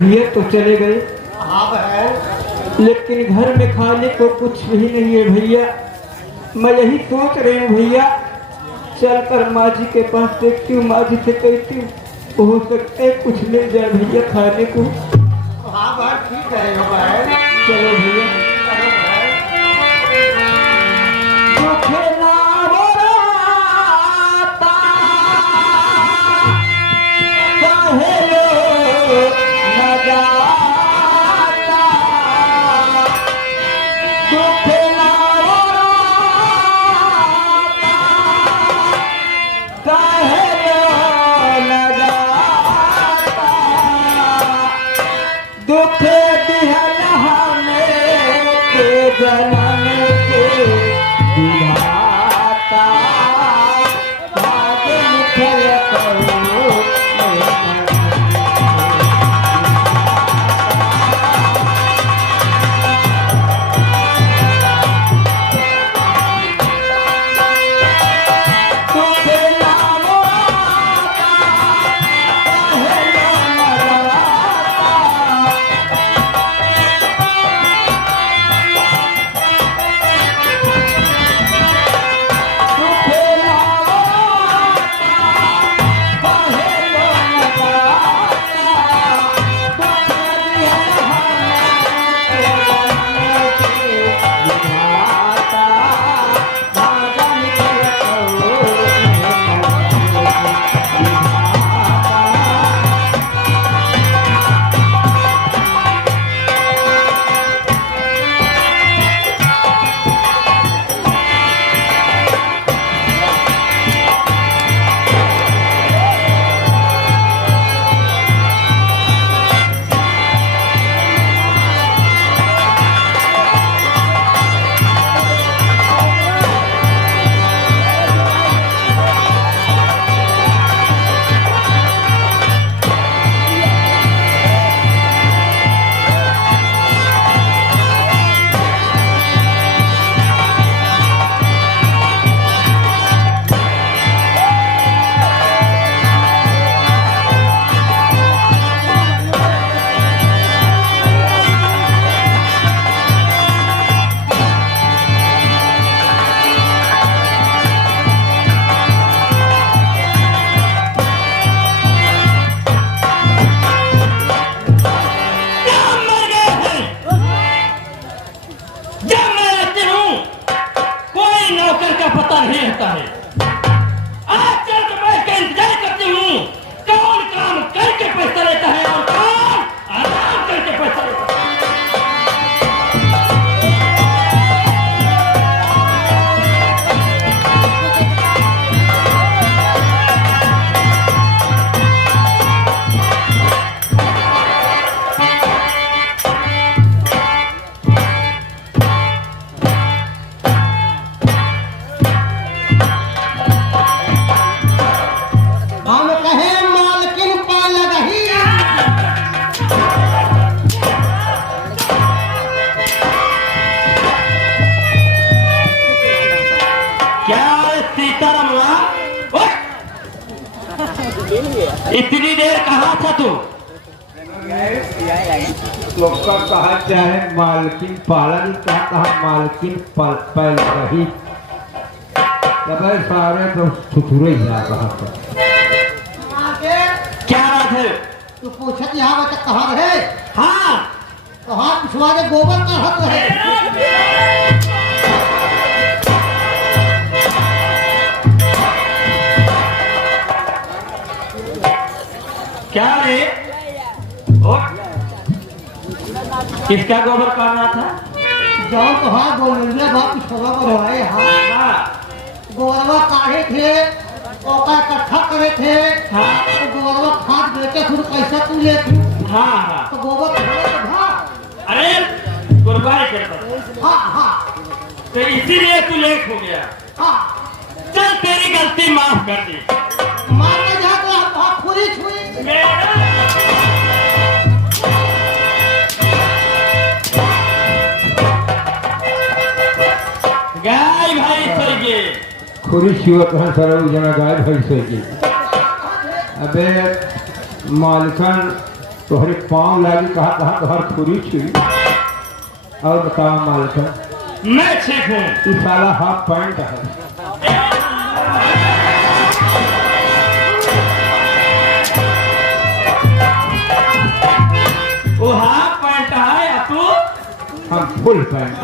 ये तो चले गए। हाँ बहन, लेकिन घर में खाने को कुछ भी नहीं है भैया। मैं यही सोच रही हूँ भैया, चल कर माँ जी के पास देखती हूँ, माँ जी से कहती हूँ हो सकता है कुछ मिल जाए भैया खाने को। हाँ बहन ठीक है बहन। चलो भैया। चलो बहन। दुख दिहलहाने के जनम के विधाता भाग मुखर करो इतनी देर कहाँ था तू? लोग कहा चाहे मालकिन पालन कहा मालकिन पल रही सारे तो सुथुरे ही आ कहा था। क्या बात है? तू पूछत यहाँ बच्चा कहाँ रहे? हाँ कहाँ पिछवा के गोबर का हक रहे? क्या रे? किसका गोबर काटना था? जाओ तो हाँ गोबर बाप पिछवा को रहे। हाँ गोबरवा काढ़े थे, ओका इकट्ठा करे थे। हाँ तो गोबरवा खाद बेचे फिर कैसा तू ले तू? हाँ हाँ। तो गोबर था। अरे गुरुवार करता। हाँ हाँ तो इसीलिए तू लेट हो गया। हाँ चल तेरी गलती माफ कर दी। मारने जा तो आप पूरी छुई। गाय भाई सही खुरी शिवत है सर जना गाय भैंस की। अबे मालकन तोहरे पाँव लागी कहा कहा तोहर खुरी छुई। और बताओ मालिक, मैं ठीक हूँ। ये साला हाफ पैंट है। वो हाफ पैंट है या तू हम फुल पैंट है।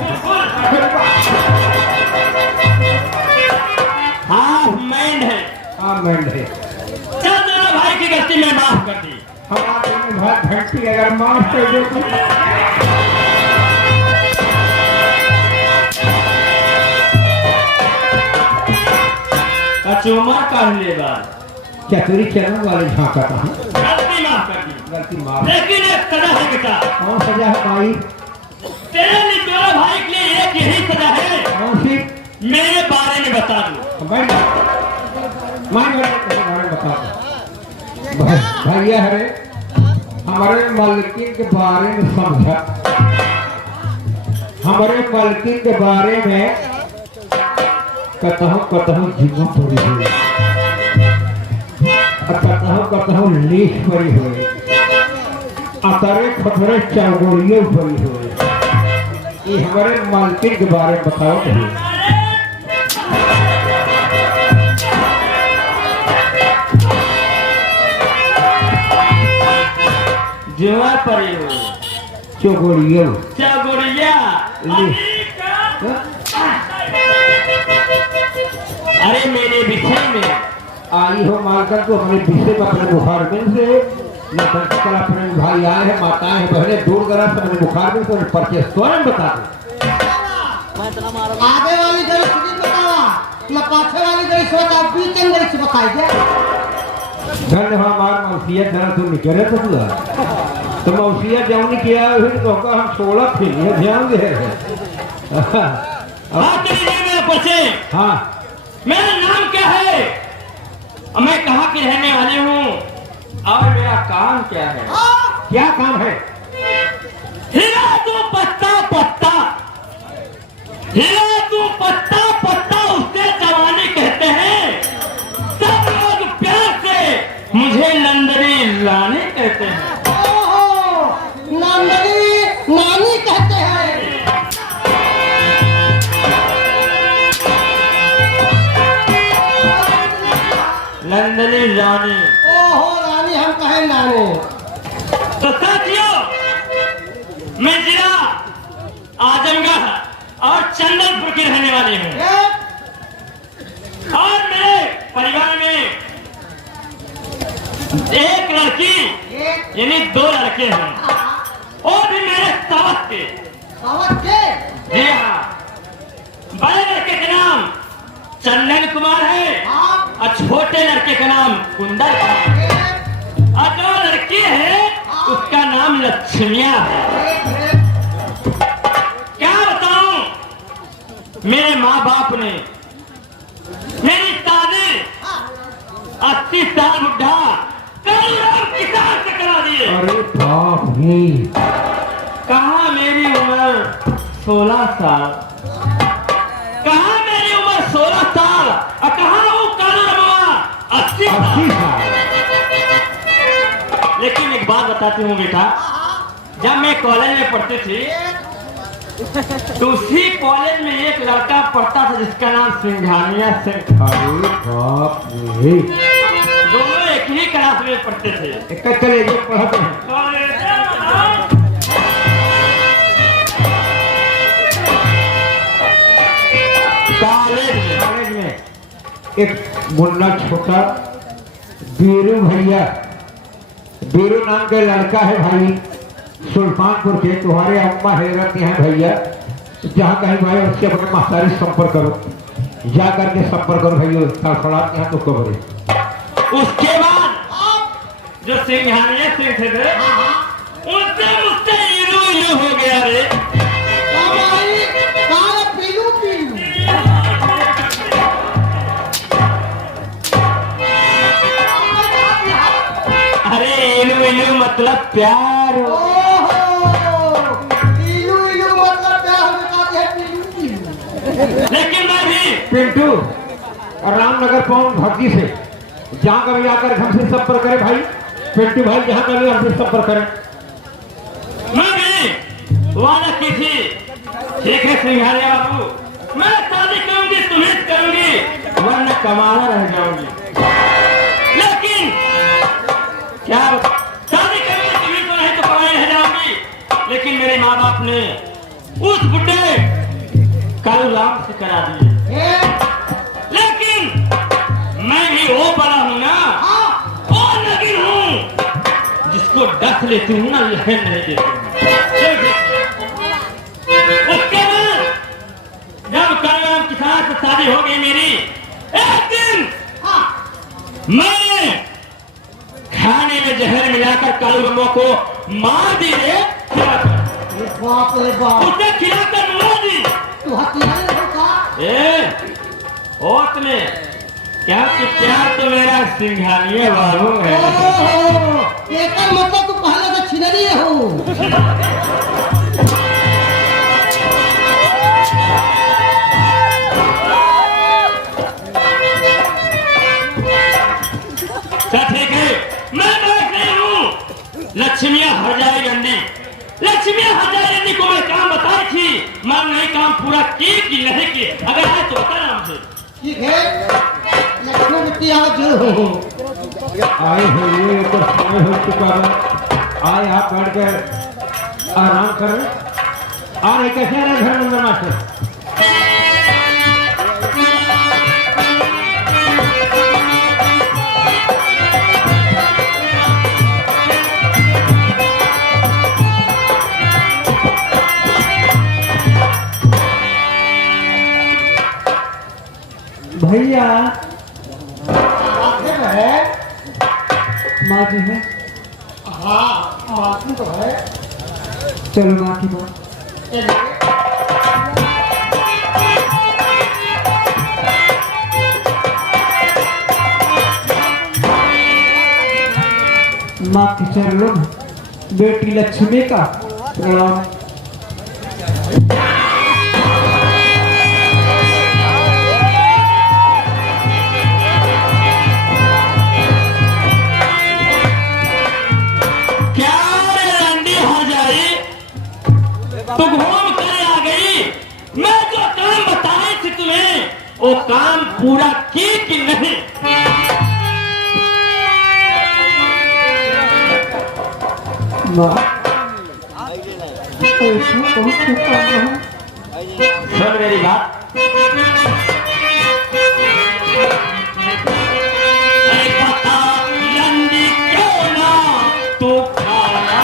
हाफ मैंड है। हाँ मैंड है। चल दोनों भाई की गलती मैं माफ कर दी। हमारे में भाई घंटी अगर माफ कर दो तो कचूमर कर ले बात। चतुरी चरण वाले झांका था। गलती माफ कर दी। गलती माफ। लेकिन एक सजा है बेटा। कौन सजा है भाई? तेरे लिए दोनों भाई के लिए एक यही सजा है। कौन सी? मेरे बारे में बता दो। बता दो भैया हरे, हमारे मालिकिन के बारे में समझा। हमारे मालिकिन के बारे में कतहु कतहु जीवा पड़ी हुई, कतहु कतहु लीख पड़ी हुई, अतरे खतरे चौगोड़ियों पड़ी हुई। ये हमारे मालिकिन के बारे में बताओ नहीं। जुआ पड़ी हुई, चौगोड़ियों चौगोड़िया। अरे मेरे विषय में आई हो मालकर तो हमारे विषय में अपने बुखार में से न दर्शक अपने भाई आए हैं, माताएं हैं, बहनें दूर दराज से अपने बुखार में से परिचय स्वयं बता दो। आगे वाली गली सीधी बतावा या पाछे वाली गली से बता, बीच में गली से बताई दे। धन्यवाद मार मौसिया जरा तुम निकले तो तुला तो मौसिया जौन किया फिर तो का हम 16 फिर ये ध्यान दे बात तेरी नहीं मेरे पूछे। हाँ मेरा नाम क्या है और मैं कहाँ की रहने वाली हूँ और मेरा काम क्या है? क्या काम है? हीरा तू पत्ता पत्ता, हीरा तू पत्ता पत्ता उससे जवानी कहते हैं। सब लोग प्यार से मुझे नंदनी रानी कहते हैं। ओहो, नंदनी नानी कहते हैं। नंदनी रानी। ओहो रानी हम कहे नानी। तो साथियों, मैं जिला आजमगढ़ और चंदनपुर की रहने वाली हूँ और मेरे परिवार में एक लड़की यानी 2 लड़के हैं और भी मेरे सावत के। जी हाँ, बड़े लड़के का नाम चंदन कुमार है और छोटे लड़के का नाम कुंदन है और जो लड़की है उसका नाम लक्ष्मिया है। क्या बताऊं, मेरे माँ बाप ने मेरी शादी 80 साल बुढ़ा करोड़ों किसान से करा दिए। अरे बाप रे, कहाँ मेरी उम्र 16 साल, कहाँ मेरी उम्र 16 साल और कहाँ हूँ करोड़ 80 80 साल। साल। लेकिन एक बात बताती हूँ बेटा, जब मैं कॉलेज में पढ़ती थी तो उसी कॉलेज में एक लड़का पढ़ता था जिसका नाम सिंघानिया सिंह। अरे बाप रे, दोनों एक ही क्लास में पढ़ते थे। एक चले जो पढ़ते हैं। कॉलेज में एक मुन्ना छोटा बीरू भैया, बीरू नाम का लड़का है भाई, सुल्तानपुर के। तुम्हारे अम्मा हैरत हैं भैया, जहाँ कहीं भाई उससे अपने मास्टारी संपर्क करो, जा करके संपर्क करो भैया, सड़सड़ाते हैं तो कबरे। उसके बाद जो सिंघानिया सिंह थे उनसे मुझसे इलू इलू हो गया रे। पीलू पीलू अरे इलू इलू मतलब प्यार। लेकिन मैं भी पिंटू और रामनगर पवन भक्ति से जहाँ कभी आकर हमसे संपर्क करे भाई, पिंटू भाई जहाँ का भी हमसे संपर्क करें। मैं भी वादा की थी। ठीक है सिंघानिया बाबू, मैं शादी करूंगी तुम्हें करूंगी, वरना कमाना रह जाऊंगी। लेकिन क्या शादी करूंगी तुम्हें तो नहीं तो कमाई रह जाऊंगी। लेकिन मेरे माँ बाप ने उस बुड्ढे कालू राम से करा दिए। लेकिन मैं भी वो बड़ा हूं ना, वो नगिन हूं जिसको डस लेती हूँ ना, लहर नहीं देती हूँ। उसके बाद जब कालूराम किसान से शादी हो गई मेरी, एक दिन मैं खाने में जहर मिलाकर कालूराम को मार दी रे, खिलाकर। बाप रे बाप, उसे खिलाकर मार दी। तू हथियार हो का? होत में क्या कि प्यार तो मेरा सिंघानिया बाबू है। एक मतलब तू पहले से छिनरी हो। ठीक है, मैं बैठ रही हूँ। लक्ष्मिया हजारी गंदी, लक्ष्मिया हजारी गंदी को मैं काम बताई थी, मैं नहीं काम पूरा की कि नहीं की, अगर आए तो बता नाम से। ठीक है, लक्ष्मी मिट्टी आज आए हुए तो समय हो चुका है। आए आप बैठ कर आराम करें। आ रहे कैसे रहे घर नंबर मास्टर? भैया है। माँ जी है। हाँ माफी तो है। चलो माँ की बात। माँ के चरणों में बेटी लक्ष्मी का प्रणाम। तो घूम कर आ गई। मैं जो काम बताई थी तुम्हें, वो काम पूरा की कि नहीं? माँ सुन मेरी बात। अरे पता लंदी क्यों ना तू खाना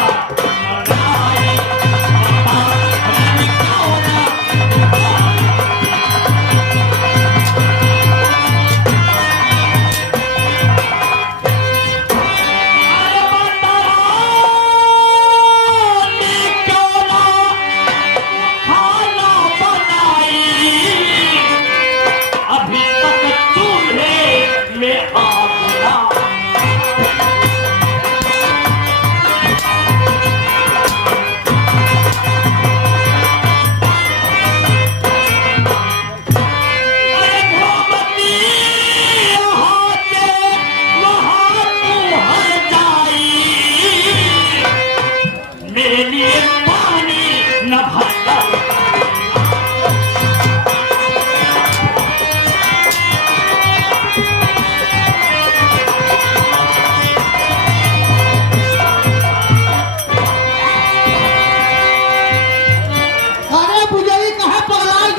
बनाई,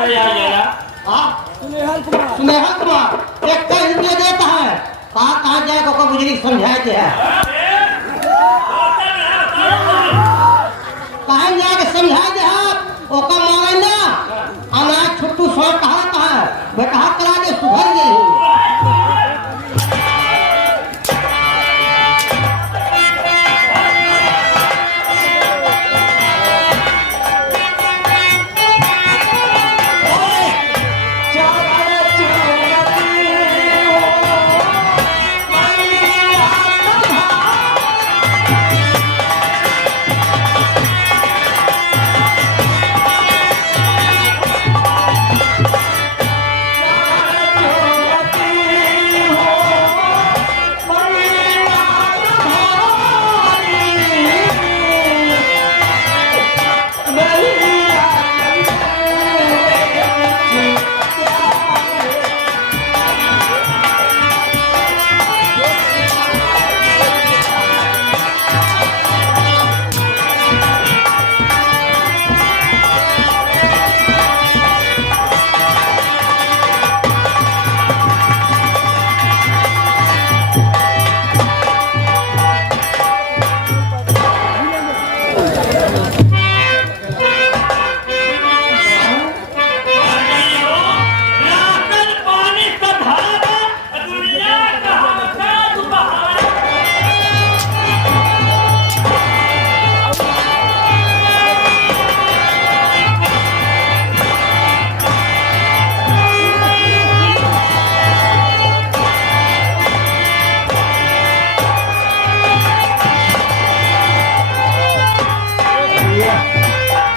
पर यार जरा सुनेहल कुमार एक का हिंदी देता है कहाँ जाएगा को बुजुर्ग समझाए थे कहाँ जाएगा समझाए दे आप ओका मारे ना अनाज छुट्टू सौ कहाँ बेटा करा दे सुधर गई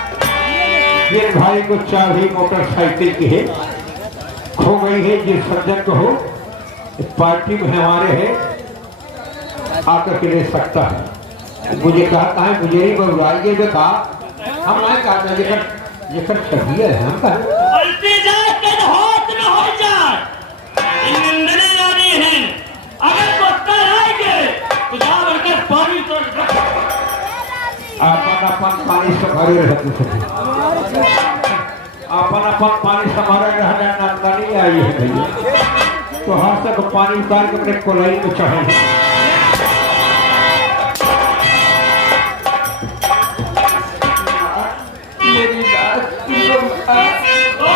जिन भाई को चाबी मोटरसाइकिल की है खो गई है जिस सज्जन को हो पार्टी में हमारे है आकर के ले सकता है। मुझे कहा मुझे ही बुलाइए जो कहा हम ना कहा जेकर चाहिए है हम कहा पलटी जाए के होत न हो जाए इन निंदने वाली हैं अगर पत्थर आएंगे तो जा बढ़कर पानी तो अपन पानी संभाले रहते अपन पानी संभाले रहने नामदानी आई है भैया तो हर तक पानी उतार के अपने कोलाई में चढ़े मेरी बात सुनो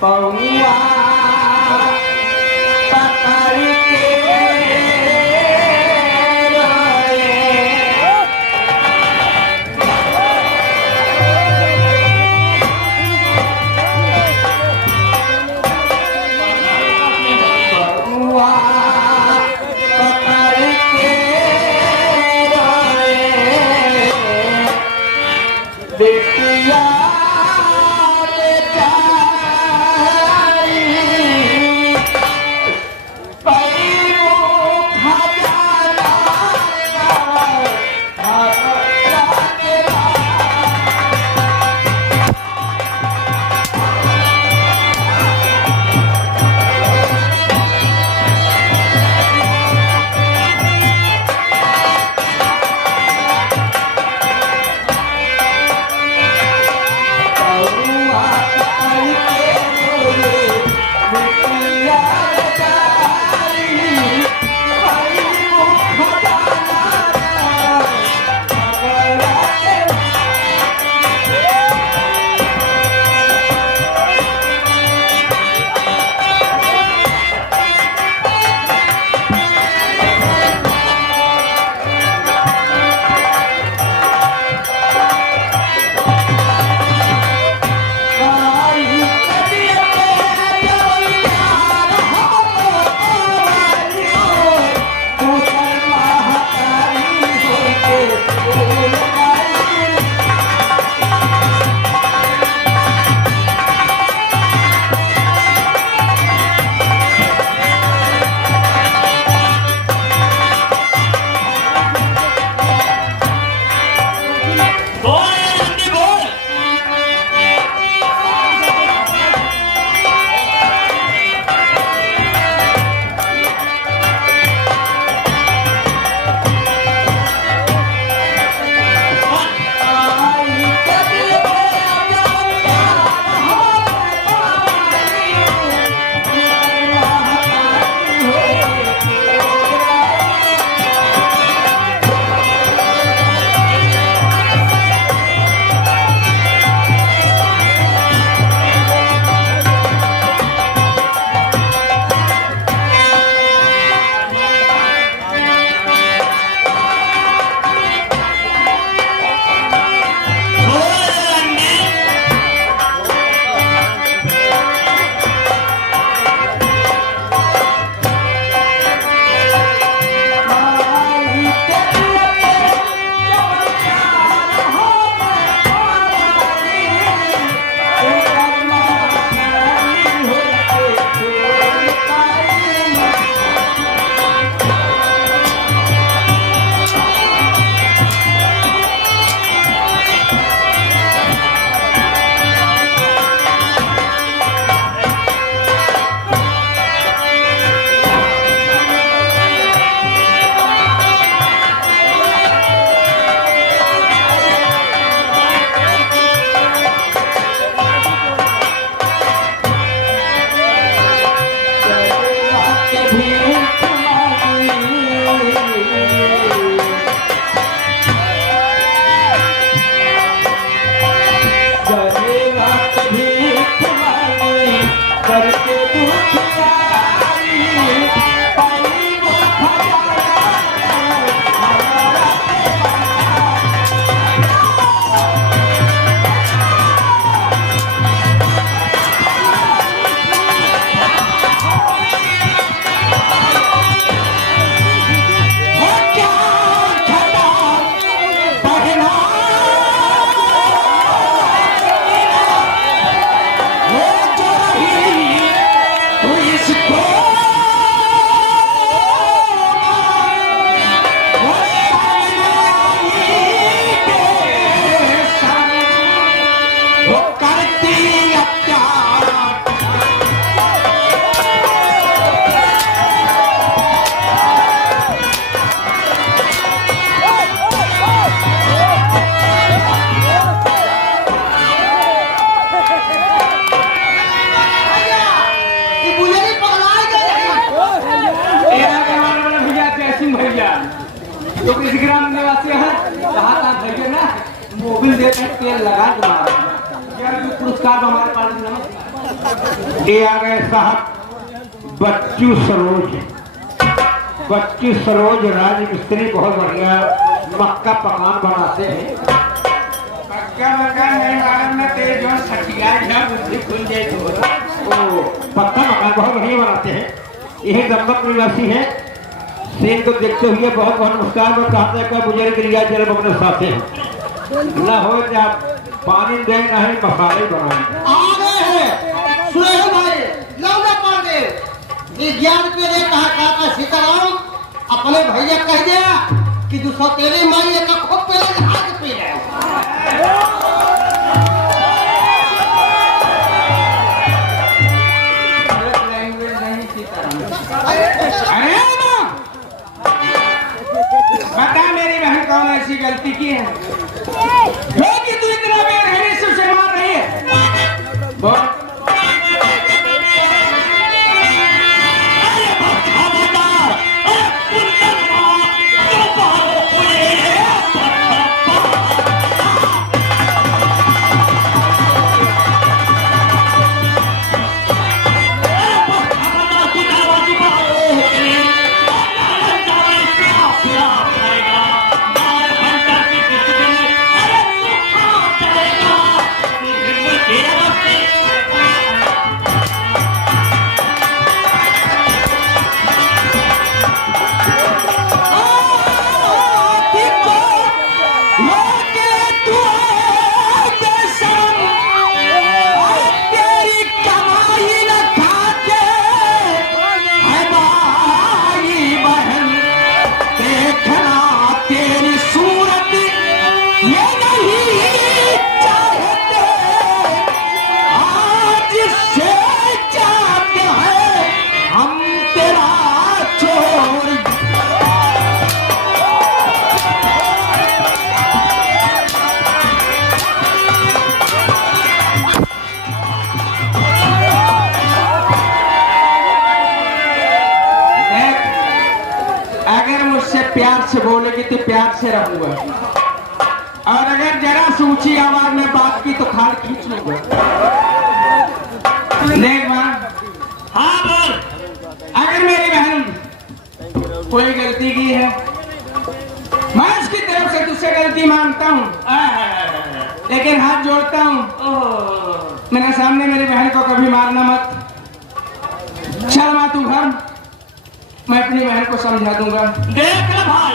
पौआ पकड़ के पौआ पकड़ के बेटिया तो इस ग्राम निवासी है कहा था भैया ना मोबिल देते हैं तेल लगा के मार यार जो पुरस्कार हमारे पास नमस्कार ये आ गए साहब बच्चू सरोज राज मिस्त्री बहुत बढ़िया मक्का पकवान बनाते हैं। पक्का मकान नहीं मालूम ना तेरे जो सखिया ना बुद्धि खुल जाए तो पक्का मकान बहुत बढ़िया बनाते हैं। यही दम्पत निवासी है। सीन को देखते हुए बहुत बहुत नमस्कार में कहते हैं कि बुजुर्ग क्रिया जल अपने साथ हैं न हो जब पानी दे ना ही मसाले बनाए आ गए हैं सुरेश भाई लौटा पांडे विज्ञान पे ने कहा सीताराम अपने भैया कह दिया कि दूसरा तेरे माई का खूब पहले हाथ पी रहे लैंग्वेज नहीं सीताराम अरे ना बता मेरी बहन कौन ऐसी गलती की है जो कि तू इतना बेरहमी से उसे मार रही है बोल प्यार से बोलेगी तो प्यार से रहूंगा और अगर जरा से ऊंची आवाज में बात की तो खाल खींच लूंगा। देख मां हाँ बोल। अगर मेरी बहन कोई गलती की है मैं उसकी तरफ से तुझसे गलती मानता हूँ लेकिन हाथ जोड़ता हूँ मेरे सामने मेरी बहन को कभी मारना मत। चल मां तू घर मैं अपनी बहन को समझा दूंगा। देख ले भाई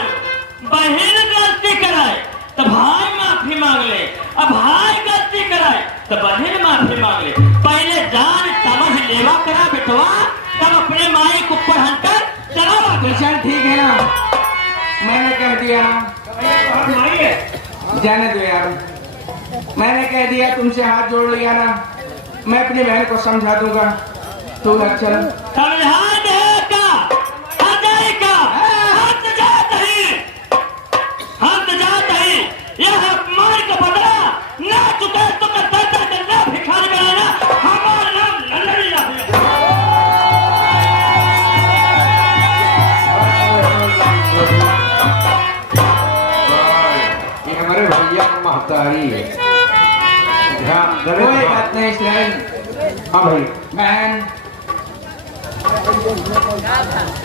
बहन गलती कराए तो भाई माफी मांग ले अब भाई गलती कराए तो बहन माफी मांग ले। पहले जान समझ लेवा करा बेटवा तब अपने माई के ऊपर हंटर चला। तो चल ठीक है ना मैंने कह दिया जाने दो यार मैंने कह दिया तुमसे हाथ जोड़ लिया ना मैं अपनी बहन को समझा दूंगा। तू घर चल समझा देगा यह अपमान का बदला ना चुके तो करना भिखारी बनाना हमारा नाम नंदनी ये हमारे भैया की महतारी है। ध्यान दे कोई बात नहीं इसराइल। हाँ भाई बहन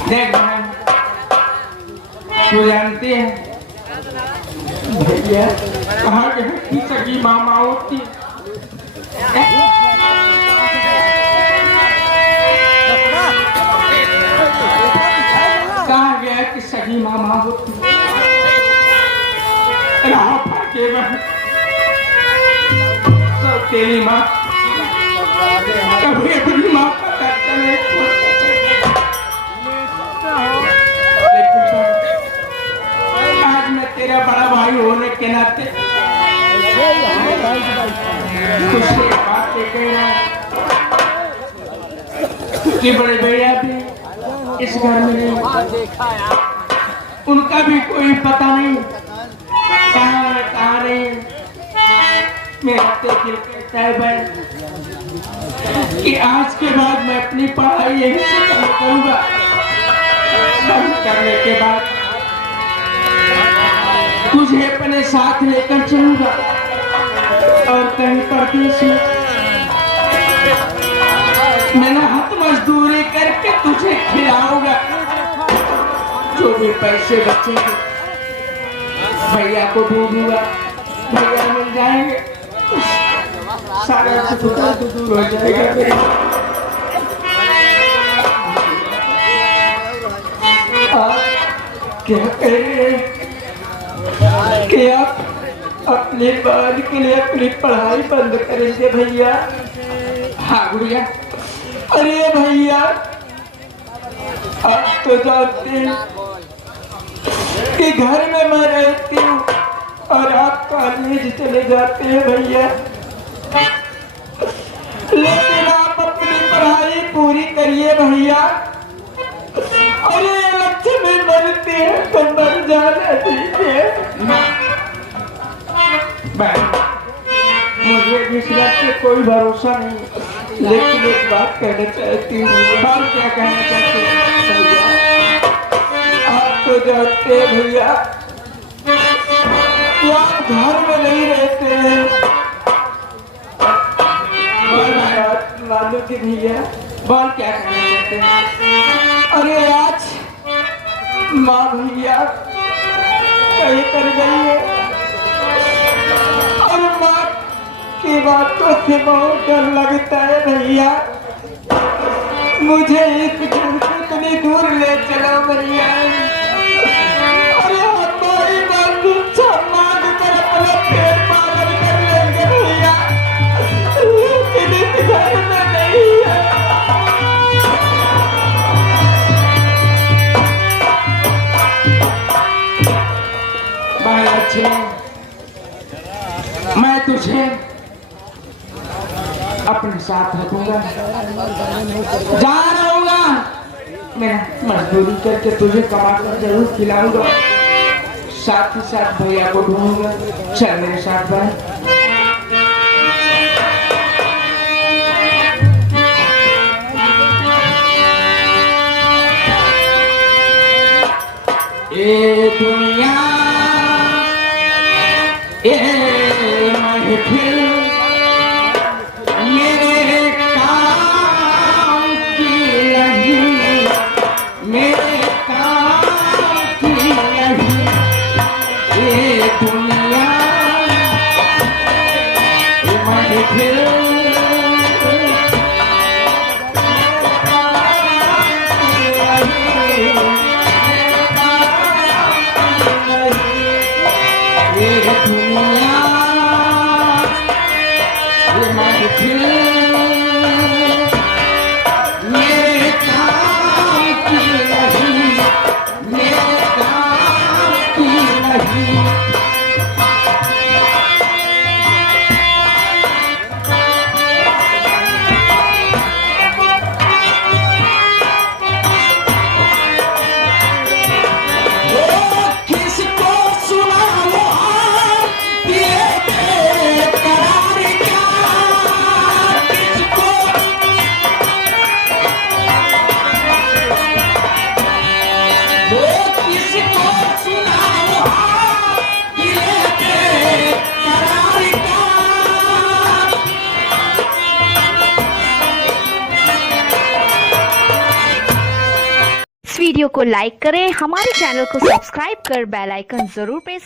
देख बहन तू जानती है भैया कहाँ गए की सगी मामा होती कहाँ गया कि सगी मामा होती राह फरके बहन तो तेरी माँ कभी अपनी माँ का दर्द नहीं आज मैं तेरा बड़ा भाई होने के नाते तुझसे बात कह रहा कि बड़े भैया भी इस घर में नहीं उनका भी कोई पता नहीं कहाँ नहीं। मेरा तो दिल कहता है भाई कि आज के बाद मैं अपनी पढ़ाई यहीं से करूंगा। करने के बाद तुझे अपने साथ लेकर चलूंगा और कहीं परदेश में मेहनत मजदूरी करके तुझे खिलाऊंगा। जो भी पैसे बचेंगे भैया को दे दूंगा, भैया मिल जाएंगे तो सारा दुख दूर हो जाएगा मेरा। क्या कह रहे हैं कि आप अपने बाद के लिए अपनी पढ़ाई बंद करेंगे भैया? हाँ गुड़िया। अरे भैया आप तो जानते हैं कि घर में मैं रहती हूँ और आप कॉलेज चले जाते हैं भैया, लेकिन आप अपनी पढ़ाई पूरी करिए भैया। अरे लक्ष्य में मरते हैं तो मर जाना दीजिए। मुझे इस बात से कोई भरोसा नहीं, लेकिन एक बात कहना चाहती हूँ। और क्या कहना चाहते हैं भैया? आप तो जानते हैं भैया कि आप घर में नहीं रहते हैं। मालूम कि भैया बोल क्या कहना चाहते हैं? अरे आज माँ भैया कहीं कर गई है और माँ की बातों से बहुत डर लगता है भैया। मुझे इस घर से इतनी दूर ले चलो भैया। अरे हमारी बात भिक्षा मांग कर अपना पेट पागल कर लेंगे भैया, लेकिन इस घर में नहीं है। मैं तुझे अपने साथ रखूंगा, जहाँ रहूंगा मैं मजदूरी करके तुझे कमा कर जरूर खिलाऊंगा। साथ ही साथ भैया को ढूंढूंगा। चल मेरे साथ भाई। ये दुनिया ये महफिल मेरे काम की नहीं, मेरे काम की नहीं। ये दुनिया ये महफिल मेरे काम की नहीं, मेरे काम की नहीं। किसको सुनाऊं ये बेकरार क्या, किसको किसको सुनाऊं ये बेकरार क्या। इस वीडियो को लाइक करें, हमारे चैनल को सब्सक्राइब कर बेल आइकन जरूर प्रेस